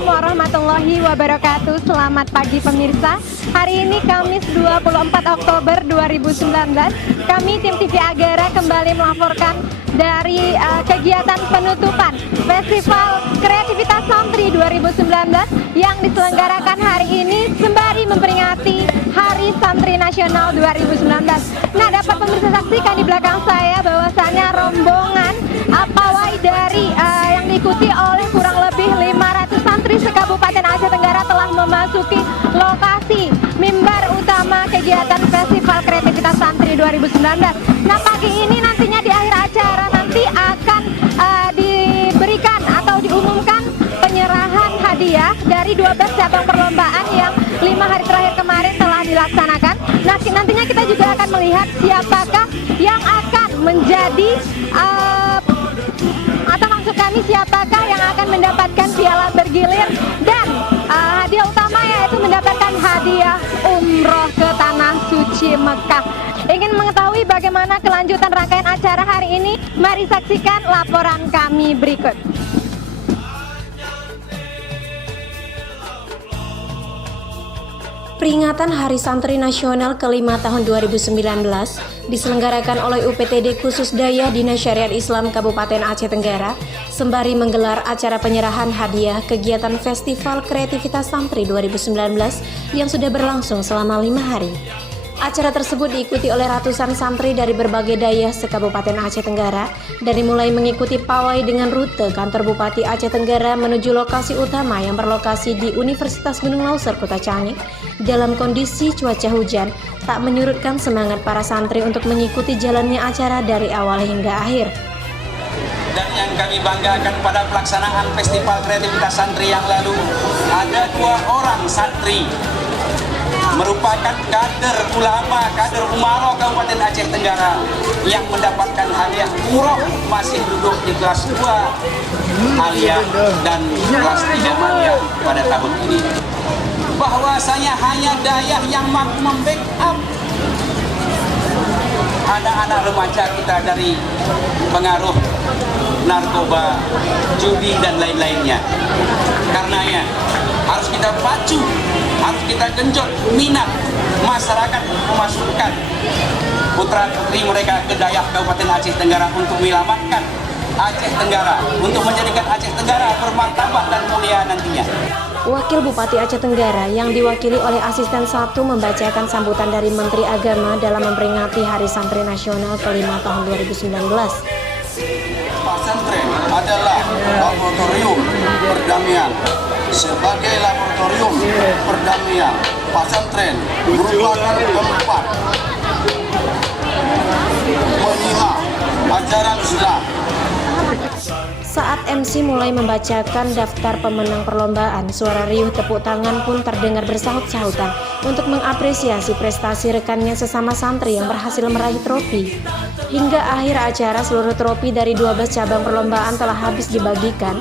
Assalamualaikum warahmatullahi wabarakatuh. Selamat pagi pemirsa. Hari ini Kamis 24 Oktober 2019. Kami tim TV Agara kembali melaporkan dari kegiatan penutupan Festival Kreativitas Santri 2019 yang diselenggarakan hari ini sembari memperingati Hari Santri Nasional 2019. Nah, dapat pemirsa saksikan di belakang saya bahwasannya rombongan pawai dari yang diikuti oleh kurang lebih 500 santri se-Kabupaten Aceh Tenggara telah memasuki lokasi mimbar utama kegiatan Festival Kreativitas Santri 2019. Nah, pagi ini nantinya di akhir acara nanti akan diberikan atau diumumkan penyerahan hadiah dari 12 cabang perlombaan yang 5 hari terakhir kemarin telah dilaksanakan. Nah, nantinya kita juga akan melihat siapakah yang akan menjadi atau maksud kami siapakah yang akan mendapatkan piala bergilir dan hadiah utama yaitu mendapatkan hadiah umroh ke Tanah Suci Mekah. Ingin mengetahui bagaimana kelanjutan rangkaian acara hari ini? Mari saksikan laporan kami berikut. Peringatan Hari Santri Nasional ke-5 tahun 2019 diselenggarakan oleh UPTD Khusus Daya Dinas Syariat Islam Kabupaten Aceh Tenggara sembari menggelar acara penyerahan hadiah kegiatan Festival Kreativitas Santri 2019 yang sudah berlangsung selama 5 hari. Acara tersebut diikuti oleh ratusan santri dari berbagai daya se-Kabupaten Aceh Tenggara dari mulai mengikuti pawai dengan rute kantor Bupati Aceh Tenggara menuju lokasi utama yang berlokasi di Universitas Gunung Lauser Kota Changi dalam kondisi cuaca hujan tak menyurutkan semangat para santri untuk mengikuti jalannya acara dari awal hingga akhir. Dan yang kami banggakan pada pelaksanaan Festival Kreativitas Santri yang lalu, ada 2 orang santri merupakan kader ulama, kader umaroh Kabupaten Aceh Tenggara yang mendapatkan hadiah umroh, masih duduk di kelas 2 aliyah dan kelas 3 aliyah pada tahun ini. Bahwasanya hanya dayah yang mampu membackup anak-anak remaja kita dari pengaruh narkoba, judi dan lain-lainnya. Karenanya harus kita pacu, harus kita genjot minat masyarakat memasukkan putra-putri mereka ke dayah Kabupaten Aceh Tenggara untuk menyelamatkan Aceh Tenggara, untuk menjadikan Aceh Tenggara bermartabat dan mulia nantinya. Wakil Bupati Aceh Tenggara yang diwakili oleh Asisten 1 membacakan sambutan dari Menteri Agama dalam memperingati Hari Santri Nasional ke-5 tahun 2019. Pesantren adalah laboratorium perdamaian. Sebagai laboratorium perdamaian, pesantren merupakan tempat menyimak ajaran Islam. Saat MC mulai membacakan daftar pemenang perlombaan, suara riuh tepuk tangan pun terdengar bersahut-sahutan untuk mengapresiasi prestasi rekannya sesama santri yang berhasil meraih trofi. Hingga akhir acara, seluruh trofi dari 12 cabang perlombaan telah habis dibagikan.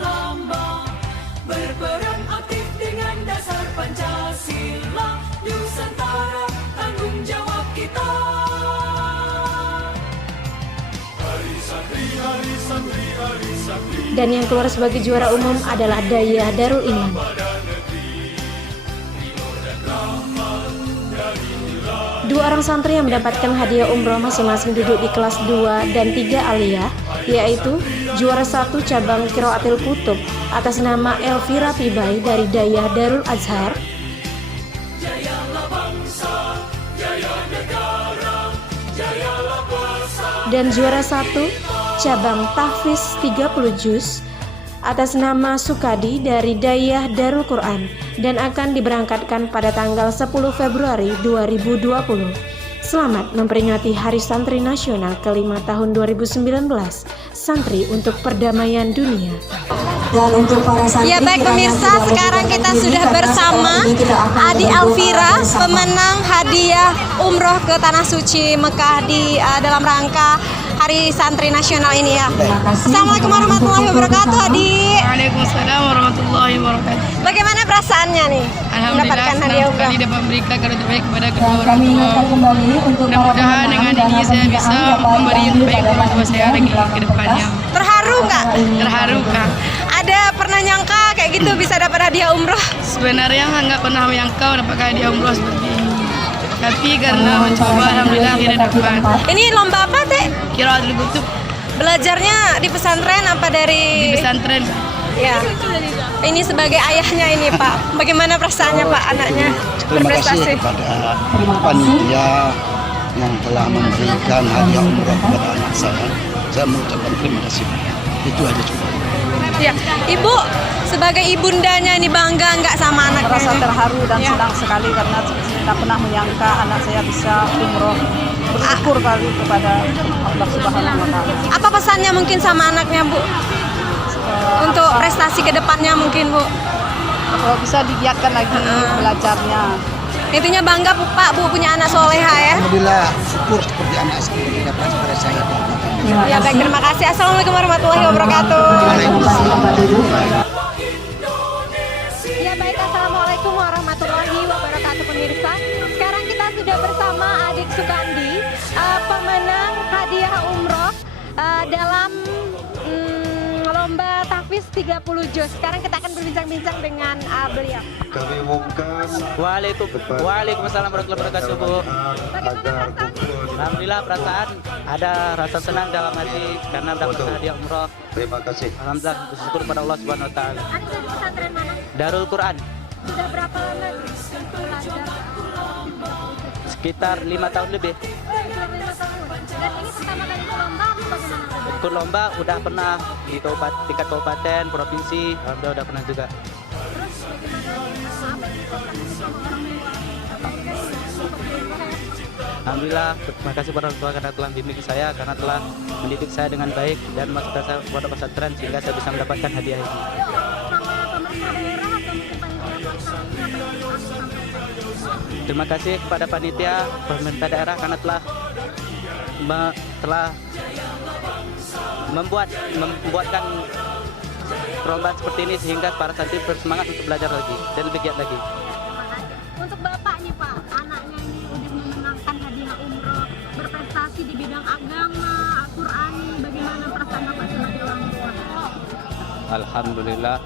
Dan yang keluar sebagai juara umum adalah Dayah Darul Iman. Dua orang santri yang mendapatkan hadiah umroh masing-masing duduk di kelas 2 dan 3 aliyah, yaitu juara 1 cabang Qiraatil Kutub atas nama Elvira Pibai dari Dayah Darul Azhar, dan juara 1 cabang Tahfiz 30 Juz atas nama Sukadi dari Dayah Darul Quran dan akan diberangkatkan pada tanggal 10 Februari 2020. Selamat memperingati Hari Santri Nasional ke-5 tahun 2019, Santri untuk Perdamaian Dunia. Dan untuk para santri, ya baik pemirsa, sekarang kita sudah bersama Adi Elvira, pemenang hadiah umroh ke Tanah Suci Mekah di dalam rangka Hari Santri Nasional ini ya. Assalamualaikum warahmatullahi wabarakatuh, Adi. Waalaikumsalam warahmatullahi wabarakatuh. Bagaimana perasaannya nih? Alhamdulillah, senang sekali dapat memberikan karunia terbaik kepada kedua orang kami tua. ingatkan kembali untuk para Mudah-mudahan dengan ini saya bisa memberi yang terbaik kepada orang tua saya lagi ke depannya. Terharu nggak? Terharu, Kak. Ada pernah nyangka kayak gitu bisa dapat hadiah umroh? Sebenarnya nggak pernah menyangka dapat hadiah umroh seperti ini. Tapi karena mencoba, alhamdulillah akhirnya dapat. Ini lomba apa, Teh? Qiraatul Kutub Belajarnya di pesantren apa di dari? pesantren. Ya. Ini sebagai ayahnya ini, Pak. Bagaimana perasaannya, Pak, anaknya Terima kasih berprestasi? kepada panitia yang telah memberikan hadiah umroh kepada anak saya. Saya mengucapkan terima kasih. Itu aja cuma. Ya, Ibu sebagai ibundanya ini bangga nggak sama anaknya? Merasa terharu dan Ya. senang sekali karena saya tidak pernah menyangka anak saya bisa umroh. Bersyukur kali kepada Allah Subhanahu wa Ta'ala. Apa pesannya mungkin sama anaknya, Bu? Untuk prestasi ke depannya mungkin, Bu. Kalau bisa digiatkan lagi belajarnya. Intinya bangga, Pak, Bu punya anak soleha ya. Alhamdulillah syukur seperti anak saya tidak pernah kepada saya. Ya, baik, terima kasih. Assalamualaikum warahmatullahi wabarakatuh. Ya baik, assalamualaikum warahmatullahi wabarakatuh pemirsa. Sekarang kita sudah bersama adik Sukandi, pemenang hadiah umroh dalam lomba tahfiz 30 juz. Sekarang kita akan berbincang-bincang dengan beliau. Kami umumkan Waalaikumsalam warahmatullahi wabarakatuh, Bu. Bagaimana perasaannya? Alhamdulillah perasaan ada rasa senang dalam hati karena dapat hadiah umroh. terima kasih. Alhamdulillah bersyukur pada Allah Subhanahu wa taala. Adik dari pesantren mana? Darul Quran Sudah berapa lama belajar? sekitar 5 tahun lebih. Selama 5 tahun. Dan ini pertama kali ke lomba atau bagaimana? Ikut lomba udah pernah di tingkat kabupaten, provinsi, alhamdulillah udah pernah juga. Terus bagaimana? Apa yang dikatakan sama orang tua? Alhamdulillah, terima kasih pada orang tua karena telah membimbing saya, karena telah mendidik saya dengan baik dan masukkan saya kepada pesantren sehingga saya bisa mendapatkan hadiah ini. Sama pemerintah daerah atau mungkin panitia sampai Terima kasih kepada panitia pemerintah daerah karena telah membuatkan perlombaan seperti ini sehingga para santri bersemangat untuk belajar lagi dan lebih giat lagi. Untuk Bapak nih Pak, anaknya ini udah memenangkan hadiah umroh, berprestasi di bidang agama, Al-Quran, bagaimana perasaan Bapak sebagai orang tua? Alhamdulillah,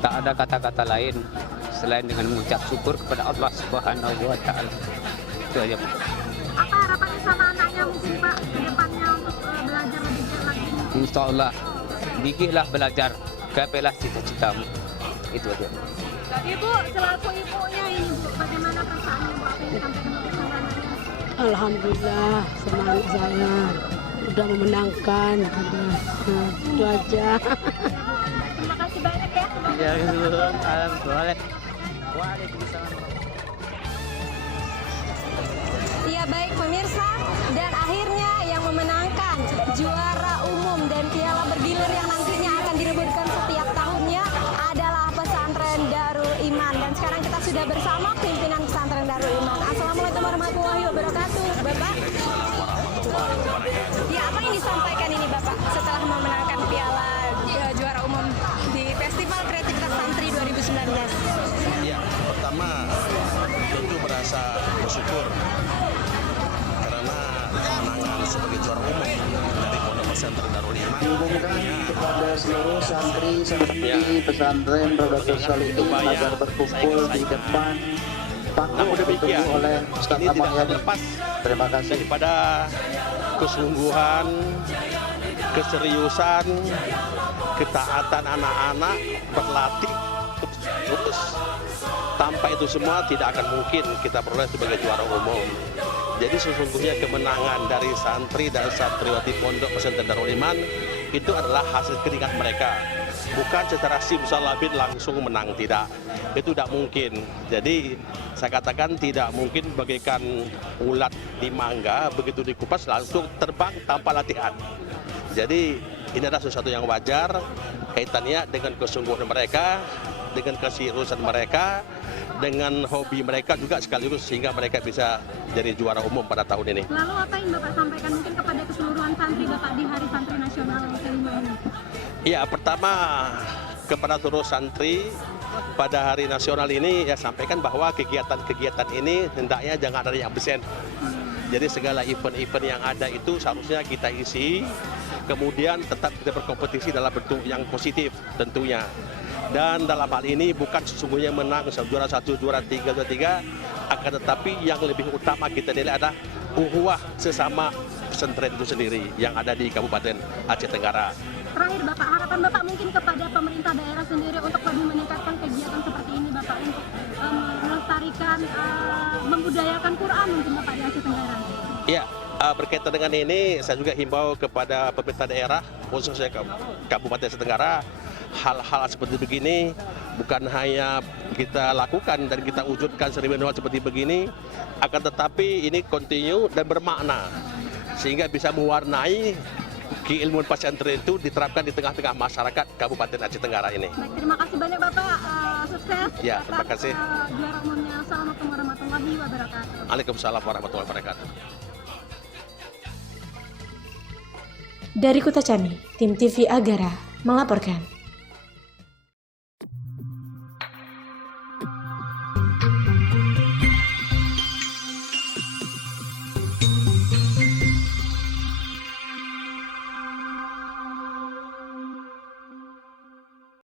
tak ada kata-kata lain selain dengan mengucap syukur kepada Allah Subhanahu wa taala. Itu aja. Apa harapannya sama anaknya mungkin Pak ke depannya untuk belajar lebih giat lagi? Insyaallah gigihlah belajar, gapailah cita-citamu. Itu aja. Ibu selaku ibunya ini Bu, bagaimana perasaannya Bu? Apa yang disampaikan oleh anaknya? Alhamdulillah sama anak saya udah memenangkan. Itu aja. Terima kasih banyak ya. Ya, alhamdulillah. Waalaikumsalam. Iya baik pemirsa, dan akhirnya yang memenangkan juara umum dan piala bergilir yang nantinya akan direbutkan setiap tahunnya adalah pesantren Darul Iman. Dan sekarang kita sudah bersama pimpinan pesantren Darul Iman. Assalamualaikum warahmatullahi wabarakatuh, Bapak. Ya, apa yang disampaikan ini Bapak setelah memenangkan piala juara umum di Festival Kreativitas Santri 2019? Ya, pertama tentu merasa bersyukur karena kemenangan sebagai juara umum dari Pondok Pesantren Darul Iman Diumumkan kepada seluruh santri pesantren Rodatul Solihin agar berkumpul di depan panggung ditunggu oleh Ustaz ini tidak Aman. terlepas Terima kasih. daripada kesungguhan, keseriusan, ketaatan anak-anak berlatih terus. Tanpa itu semua tidak akan mungkin kita peroleh sebagai juara umum. Jadi sesungguhnya kemenangan dari santri dan santriwati Pondok Pesantren Darul Iman itu adalah hasil keringat mereka. Bukan secara simsalabim langsung menang, tidak. Itu tidak mungkin. Jadi saya katakan tidak mungkin bagaikan ulat di mangga, begitu dikupas langsung terbang tanpa latihan. Jadi ini adalah sesuatu yang wajar kaitannya dengan kesungguhan mereka, dengan keseriusan mereka, dengan hobi mereka juga sekaligus sehingga mereka bisa jadi juara umum pada tahun ini. Lalu apa yang Bapak sampaikan mungkin kepada keseluruhan santri Bapak di Hari Santri Nasional yang kelima ini? Ya, pertama kepada seluruh santri pada Hari Nasional ini ya sampaikan bahwa kegiatan-kegiatan ini hendaknya jangan ada yang absen. Jadi segala event-event yang ada itu seharusnya kita isi, kemudian tetap kita berkompetisi dalam bentuk yang positif tentunya. Dan dalam hal ini bukan sesungguhnya menang juara 1, juara 3, juara 3, akan tetapi yang lebih utama kita nilai adalah ukhuwah sesama pesantren itu sendiri yang ada di Kabupaten Aceh Tenggara. Terakhir Bapak, harapan Bapak mungkin kepada pemerintah daerah sendiri untuk lebih meningkatkan kegiatan seperti ini Bapak untuk melestarikan, membudayakan Quran mungkin Bapak di Aceh Tenggara. Ya, berkaitan dengan ini saya juga himbau kepada pemerintah daerah khususnya Kabupaten Aceh Tenggara, hal-hal seperti begini bukan hanya kita lakukan dan kita wujudkan seremonial seperti begini, akan tetapi ini continue dan bermakna sehingga bisa mewarnai keilmuan pesantren itu diterapkan di tengah-tengah masyarakat Kabupaten Aceh Tenggara ini. Baik, terima kasih banyak Bapak, sukses. Ya, terima kasih. Juara umumnya. Assalamualaikum warahmatullahi wabarakatuh. Waalaikumsalam warahmatullahi wabarakatuh. Dari Kota Cami, tim TV Agara melaporkan.